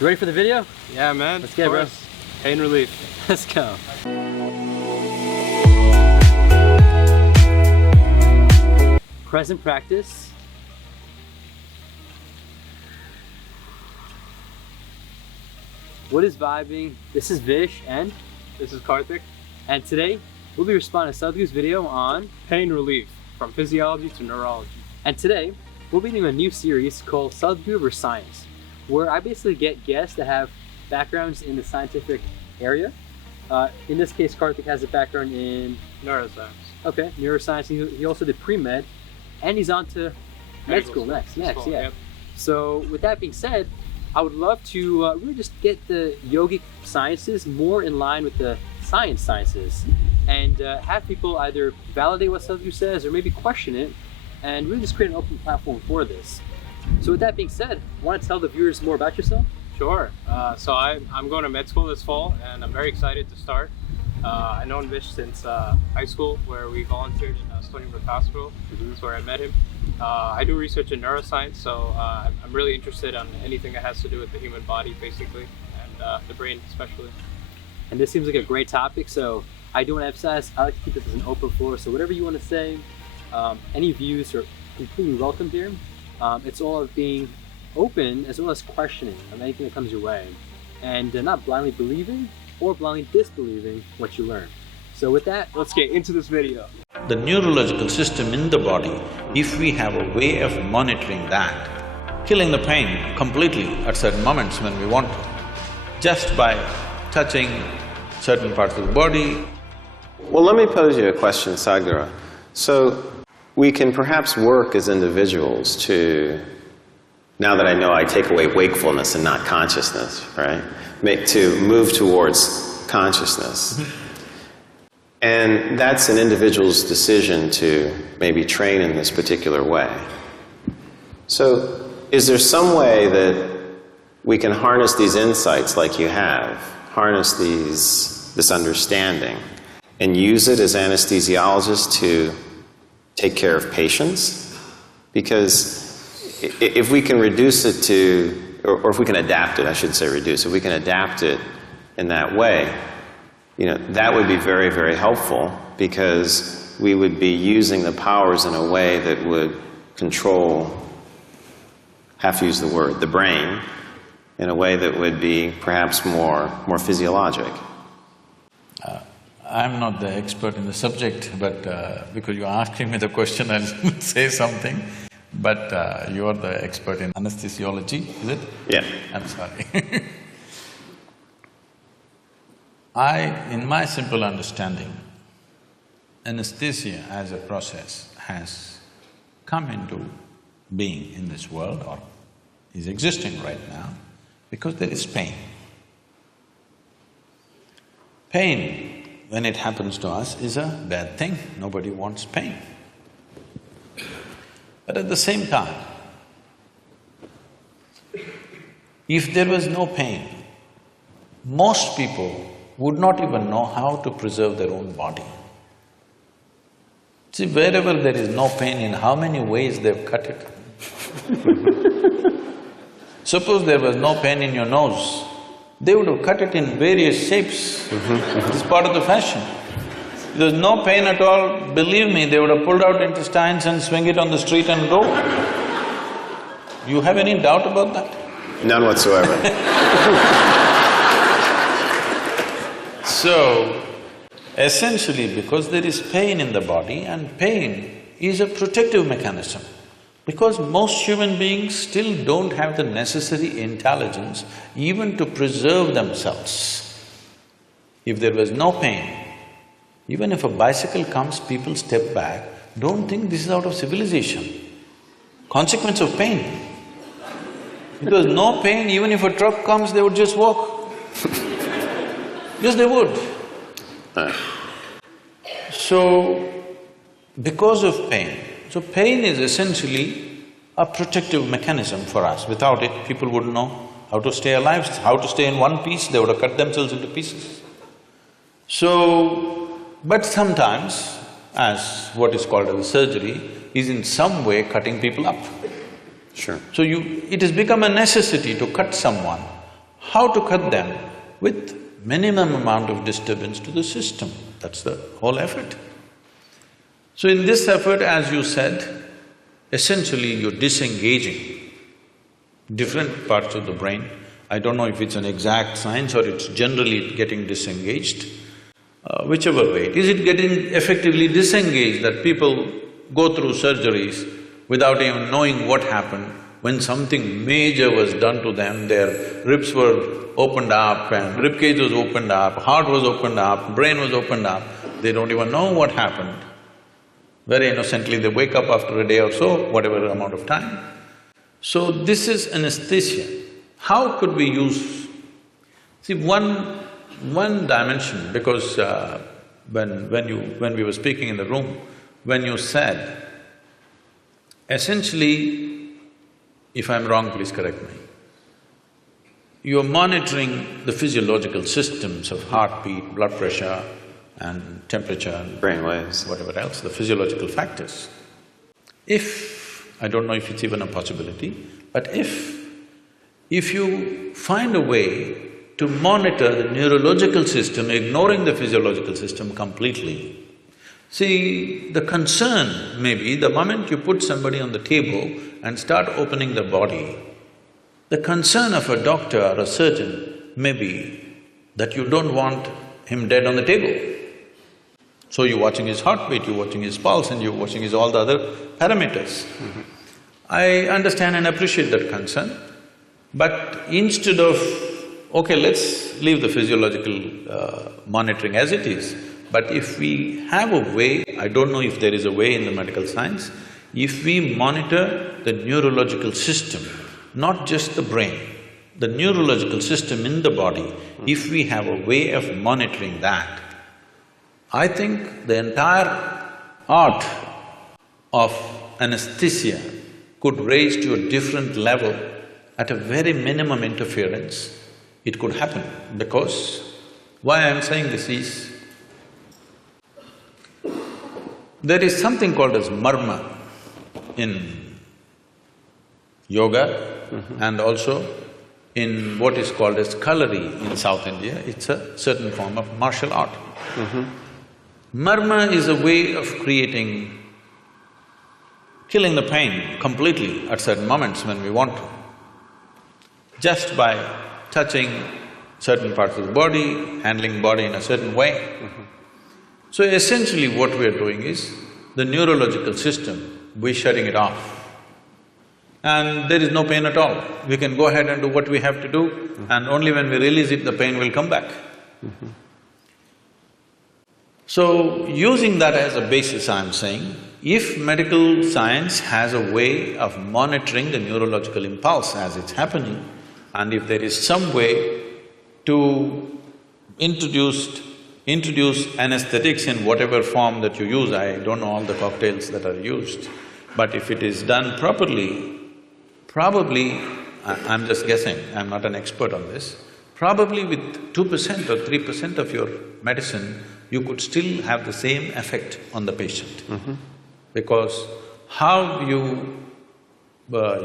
You ready for the video? Yeah, man. Let's get it, bro. Pain relief. Let's go. Present practice. What is vibing? This is Vish and This is Karthik. And today we'll be responding to Sadhguru's video on Pain relief, from physiology to neurology. And today we'll be doing a new series called Sadhguru vs. Science, where I basically get guests that have backgrounds in the scientific area. In this case, Karthik has a background in Neuroscience. Okay, neuroscience. He also did pre-med, and he's on to med school next. Yeah. Yep. So with that being said, I would love to really just get the yogic sciences more in line with the sciences, and have people either validate what Sadhguru says or maybe question it, and really just create an open platform for this. So with that being said, want to tell the viewers more about yourself? Sure. So I'm going to med school this fall, and I'm very excited to start. I've known Vish since high school, where we volunteered in Stony Brook Hospital. That's where I met him. I do research in neuroscience, so I'm really interested in anything that has to do with the human body, basically, and the brain especially. And this seems like a great topic, so I do want to emphasize, I like to keep this as an open floor, so whatever you want to say, any views are completely welcome here. It's all of being open as well as questioning of anything that comes your way, and not blindly believing or blindly disbelieving what you learn. So with that, let's get into this video. The neurological system in the body, if we have a way of monitoring that, killing the pain completely at certain moments when we want to, just by touching certain parts of the body. Well, let me pose you a question, Sadhguru. So, we can perhaps work as individuals to, now that I know I take away wakefulness and not consciousness, right? To move towards consciousness. And that's an individual's decision to maybe train in this particular way. So, is there some way that we can harness these insights like you have, harness this understanding, and use it as anesthesiologists to take care of patients? Because if we can reduce it to, or if we can adapt it, I should say reduce, if we can adapt it in that way, you know, that would be very, very helpful, because we would be using the powers in a way that would control, have to use the word, the brain, in a way that would be perhaps more physiologic. I'm not the expert in the subject, but because you're asking me the question, I'll say something. But you're the expert in anesthesiology, is it? Yeah. I'm sorry. In my simple understanding, anesthesia as a process has come into being in this world, or is existing right now, because there is pain. Pain, when it happens to us, is a bad thing. Nobody wants pain. But at the same time, if there was no pain, most people would not even know how to preserve their own body. See, wherever there is no pain, in how many ways they've cut it. Suppose there was no pain in your nose, they would have cut it in various shapes. It is part of the fashion. If there was no pain at all, believe me, they would have pulled out intestines and swing it on the street and go. You have any doubt about that? None whatsoever. So, essentially, because there is pain in the body, and pain is a protective mechanism, because most human beings still don't have the necessary intelligence even to preserve themselves. If there was no pain, even if a bicycle comes, people step back, don't think this is out of civilization. Consequence of pain. If there was no pain, even if a truck comes, they would just walk. Yes, they would. So, because of pain, so pain is essentially a protective mechanism for us. Without it, people wouldn't know how to stay alive, how to stay in one piece, they would have cut themselves into pieces. So, but sometimes, as what is called as surgery, is in some way cutting people up. Sure. So it has become a necessity to cut someone how to cut them with minimum amount of disturbance to the system. That's the whole effort. So in this effort, as you said, essentially you're disengaging different parts of the brain. I don't know if it's an exact science or it's generally getting disengaged. Whichever way, is it getting effectively disengaged that people go through surgeries without even knowing what happened? When something major was done to them, their ribs were opened up and ribcage was opened up, heart was opened up, brain was opened up, they don't even know what happened. Very innocently, they wake up after a day or so, whatever amount of time. So this is anesthesia. How could we use… See, one dimension, because when we were speaking in the room, when you said, essentially, if I'm wrong, please correct me, you're monitoring the physiological systems of heartbeat, blood pressure and temperature and Brain waves. whatever else, the physiological factors. If… I don't know if it's even a possibility, but if you find a way to monitor the neurological system, ignoring the physiological system completely. See, the concern may be the moment you put somebody on the table and start opening the body, the concern of a doctor or a surgeon may be that you don't want him dead on the table. So you're watching his heartbeat, you're watching his pulse and you're watching his all the other parameters. I understand and appreciate that concern, but instead of, okay, let's leave the physiological monitoring as it is, but if we have a way, I don't know if there is a way in the medical science, if we monitor the neurological system, not just the brain, the neurological system in the body, if we have a way of monitoring that, I think the entire art of anesthesia could raise to a different level at a very minimum interference. It could happen because why I'm saying this is, there is something called as marma in yoga and also in what is called as kalari in South India. It's a certain form of martial art. Marma is a way of killing the pain completely at certain moments when we want to, just by touching certain parts of the body, handling body in a certain way. So essentially what we are doing is, the neurological system, we're shutting it off. And there is no pain at all. We can go ahead and do what we have to do, and only when we release it, the pain will come back. So, using that as a basis, I'm saying, if medical science has a way of monitoring the neurological impulse as it's happening, and if there is some way to introduce anesthetics in whatever form that you use, I don't know all the cocktails that are used, but if it is done properly, probably, I'm just guessing, I'm not an expert on this, probably with 2% or 3% of your medicine, you could still have the same effect on the patient. Because how you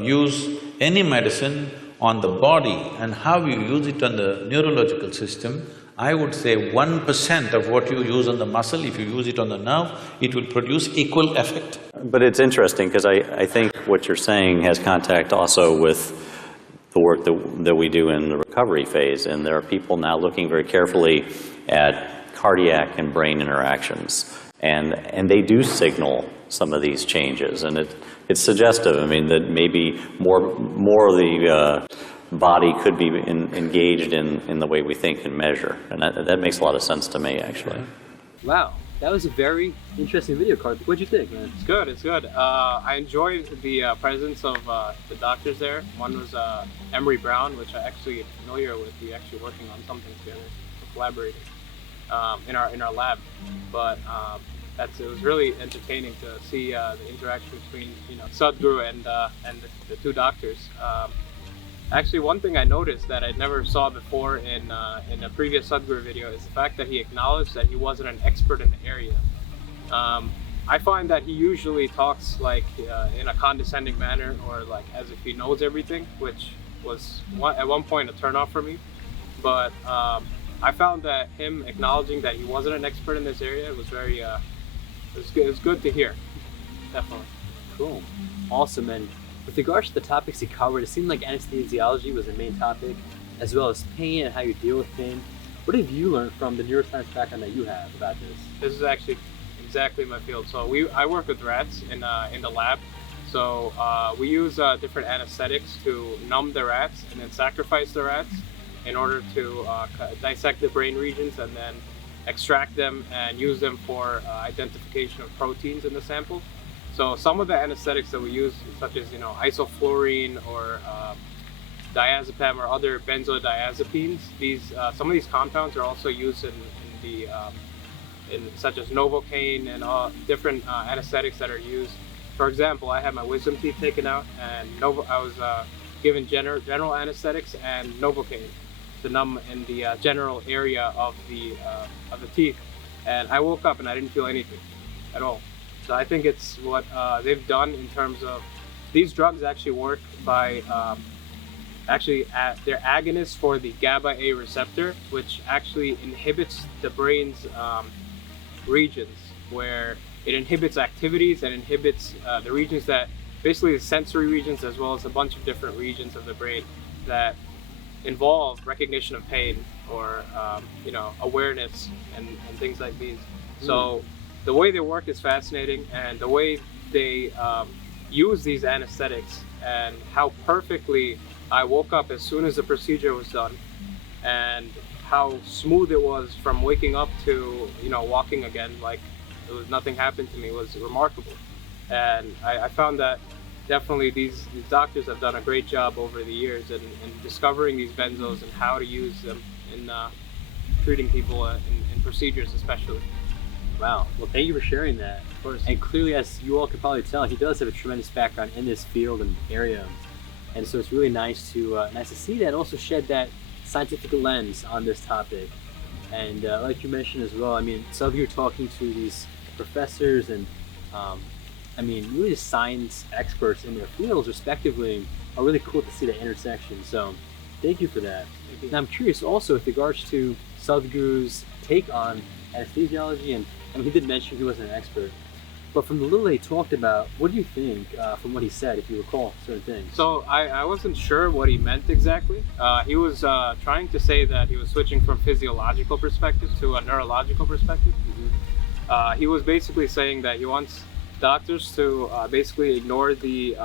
use any medicine on the body and how you use it on the neurological system, I would say 1% of what you use on the muscle, if you use it on the nerve, it will produce equal effect. But it's interesting because I think what you're saying has contact also with the work that we do in the recovery phase, and there are people now looking very carefully at cardiac and brain interactions, and they do signal some of these changes, and it's suggestive. I mean, that maybe more of the body could be engaged in the way we think and measure, and that makes a lot of sense to me, actually. Wow, that was a very interesting video, Karthik. What'd you think, man? It's good, it's good. I enjoyed the presence of the doctors there. One was Emery Brown, which I actually am familiar with. We actually working on something together, collaborating in our lab. But it was really entertaining to see the interaction between Sadhguru and the two doctors. Actually, one thing I noticed that I never saw before in a previous Sadhguru video is the fact that he acknowledged that he wasn't an expert in the area. I find that he usually talks like in a condescending manner, or like as if he knows everything, which was at one point a turnoff for me. but I found that him acknowledging that he wasn't an expert in this area was very, it was good to hear, definitely. Cool. Awesome. And with regards to the topics he covered, it seemed like anesthesiology was the main topic, as well as pain and how you deal with pain. What have you learned from the neuroscience background that you have about this? This is actually exactly my field. So I work with rats in the lab. So we use different anesthetics to numb the rats and then sacrifice the rats in order to dissect the brain regions and then extract them and use them for identification of proteins in the sample. So some of the anesthetics that we use, such as isoflurane or diazepam or other benzodiazepines, some of these compounds are also used in such as Novocaine and different anesthetics that are used. For example, I had my wisdom teeth taken out, and I was given general anesthetics and Novocaine to numb in the general area of the teeth, and I woke up and I didn't feel anything at all. So I think it's what they've done in terms of these drugs actually work by they're agonists for the GABA A receptor, which actually inhibits the brain's regions, where it inhibits activities and inhibits the regions that basically the sensory regions, as well as a bunch of different regions of the brain that involve recognition of pain or awareness and things like these. So the way they work is fascinating, and the way they use these anesthetics and how perfectly I woke up as soon as the procedure was done, and how smooth it was from waking up to walking again like it was nothing happened to me was remarkable. And I found that definitely these doctors have done a great job over the years in discovering these benzos and how to use them in treating people in procedures especially. Wow. Well, thank you for sharing that. Of course. And clearly, as you all can probably tell, he does have a tremendous background in this field and area. And so it's really nice to see that, and also shed that scientific lens on this topic. And like you mentioned as well, I mean, some of you are talking to these professors and really just science experts in their fields respectively are really cool to see that intersection. So thank you for that. And I'm curious also with regards to Sadhguru's take on anesthesiology, and he did mention he wasn't an expert, but from the little he talked about, what do you think from what he said, if you recall certain things? So I wasn't sure what he meant exactly. He was trying to say that he was switching from physiological perspective to a neurological perspective. He was basically saying that he wants doctors to basically ignore the,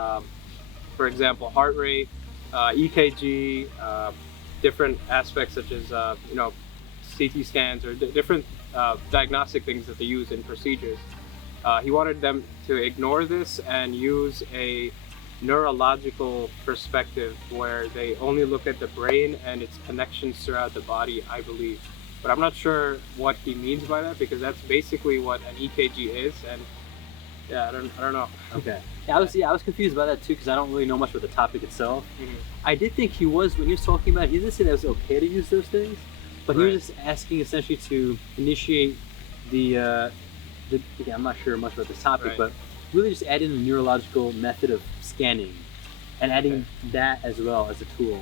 for example, heart rate, EKG, different aspects such as CT scans or different diagnostic things that they use in procedures. He wanted them to ignore this and use a neurological perspective where they only look at the brain and its connections throughout the body, I believe. But I'm not sure what he means by that, because that's basically what an EKG is, and yeah, I don't know. Okay. Yeah, I was confused about that too, because I don't really know much about the topic itself. I did think when he was talking about it, he didn't say that it was okay to use those things, but he was just asking essentially to initiate again, I'm not sure much about this topic, but really just add in a neurological method of scanning and adding that as well as a tool.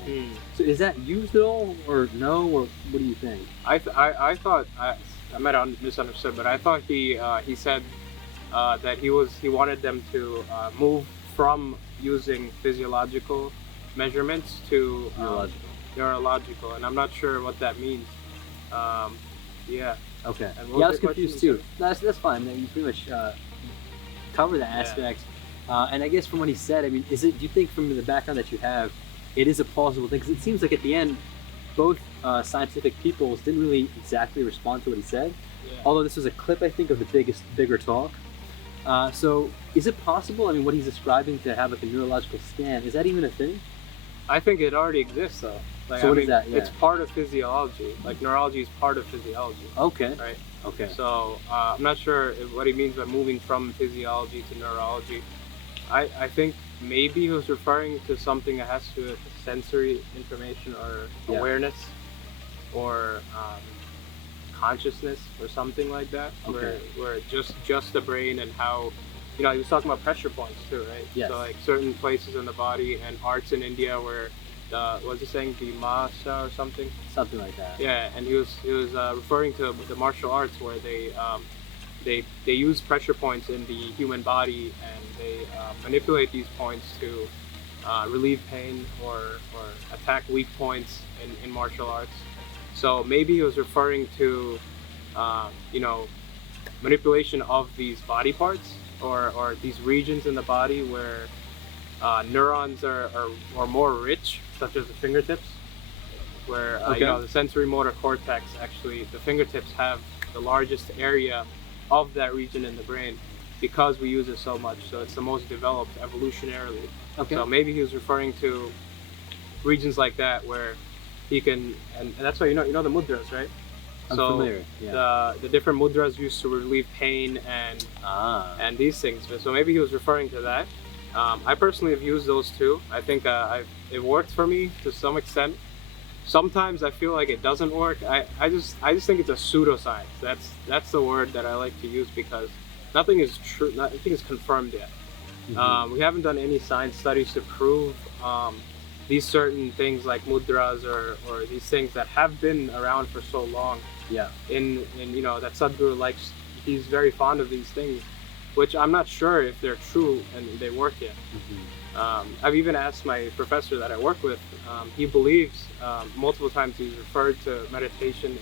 So is that used at all, or no, or what do you think? I thought I might have misunderstood, but I thought he said that he wanted them to move from using physiological measurements to neurological, and I'm not sure what that means. Yeah. Okay. Yeah, I was confused too. That's fine. You pretty much cover the aspects. And I guess from what he said, I mean, do you think from the background that you have, it is a plausible thing? Because it seems like at the end, both scientific peoples didn't really exactly respond to what he said. Although this was a clip, I think, of the bigger talk. So is it possible, I mean, what he's describing to have like a neurological scan, is that even a thing? I think it already exists though. Like, so what is that? Yeah. It's part of physiology. Like neurology is part of physiology. Okay. Right? Okay. So I'm not sure what he means by moving from physiology to neurology. I think maybe he was referring to something that has to do with sensory information or awareness or consciousness or something like that. Okay. Where just the brain and how, he was talking about pressure points too, right? Yes. So like certain places in the body and arts in India where was he saying the Masha or something? Something like that. Yeah, and he was referring to the martial arts where they use pressure points in the human body, and they manipulate these points to relieve pain or attack weak points in martial arts. So maybe he was referring to you know, manipulation of these body parts or these regions in the body where neurons are more rich, such as the fingertips, where Okay. you know, the sensory motor cortex, actually the fingertips have the largest area of that region in the brain because we use it so much. So it's the most developed evolutionarily. Okay. So maybe he was referring to regions like that where he can, and that's why you know the mudras, right? I'm So familiar. Yeah. the different mudras used to relieve pain and these things. So maybe he was referring to that. I personally have used those too. I think it worked for me to some extent. Sometimes I feel like it doesn't work. I just think it's a pseudoscience. That's the word that I like to use because nothing is true. Nothing is confirmed yet. We haven't done any science studies to prove these certain things like mudras or these things that have been around for so long. Yeah. In you know, that Sadhguru likes. He's very fond of these things, which I'm not sure if they're true and they work yet. I've even asked my professor that I work with. He believes multiple times he's referred to meditation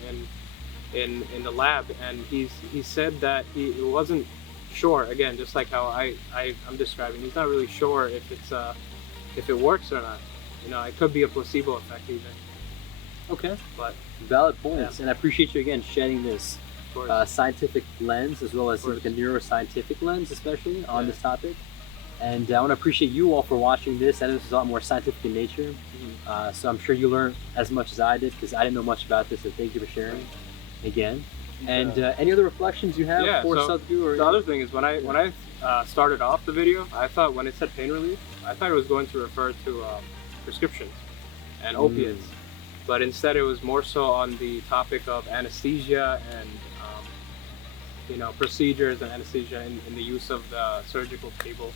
in the lab, and he said that he wasn't sure. Again, just like how I'm describing, he's not really sure if it works or not. You know, it could be a placebo effect even. Okay. But Valid points, Yeah. and I appreciate you again shedding this of course, scientific lens as well as Of like a neuroscientific lens, especially on Yeah. this topic. And I want to appreciate you all for watching this. I know this is a lot more scientific in nature, so I'm sure you learned as much as I did because I didn't know much about this. So thank you for sharing again. And any other reflections you have Yeah, for so Sadhguru? Or the other thing is when I started off the video, I thought when it said pain relief, I thought it was going to refer to prescriptions and opiates, but instead it was more so on the topic of anesthesia and you know, procedures and anesthesia in the use of the surgical table.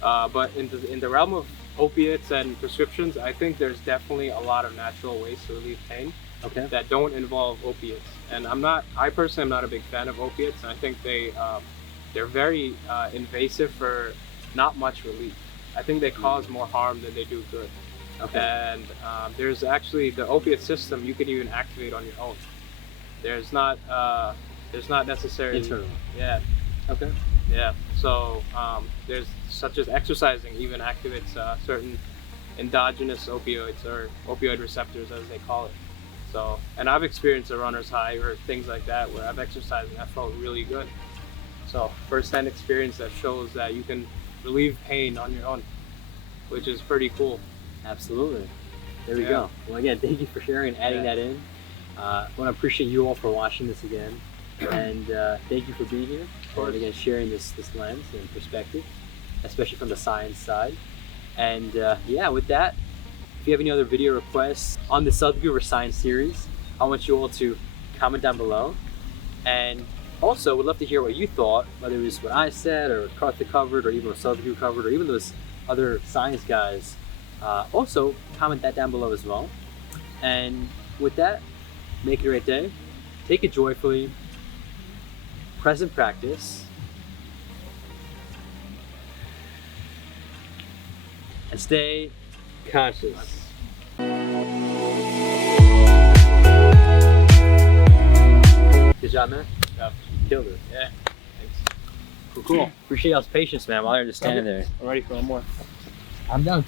But in the realm of opiates and prescriptions, I think there's definitely a lot of natural ways to relieve pain Okay. that don't involve opiates. And I personally am not a big fan of opiates, and I think they're very invasive for not much relief. I think they cause more harm than they do good. Okay. And there's actually the opiate system you could even activate on your own. There's not necessarily Internal. Yeah. Okay. Yeah. So there's such as exercising even activates certain endogenous opioids or opioid receptors as they call it. So, and I've experienced a runner's high or things like that where I've exercised and I felt really good. So first-hand experience that shows that you can relieve pain on your own, which is pretty cool. Absolutely. There we Yeah. go. Well, again, thank you for sharing and adding Yeah. that in. I want to appreciate you all for watching this again, and thank you for being here. course. And again, sharing this lens and perspective, especially from the science side. And yeah, with that, if you have any other video requests on the Sadhguru Science series, I want you all to comment down below. And also, would love to hear what you thought, whether it was what I said or what Karthik covered, or even what Sadhguru covered, or even those other science guys. Also, comment that down below as well. And with that, make it a great day. Take it joyfully. Present practice. And stay conscious. Good job, man. Yeah. Killed it. Yeah. Thanks. Cool. Appreciate y'all's patience, man, while you're just standing there. I'm ready for one more. I'm down.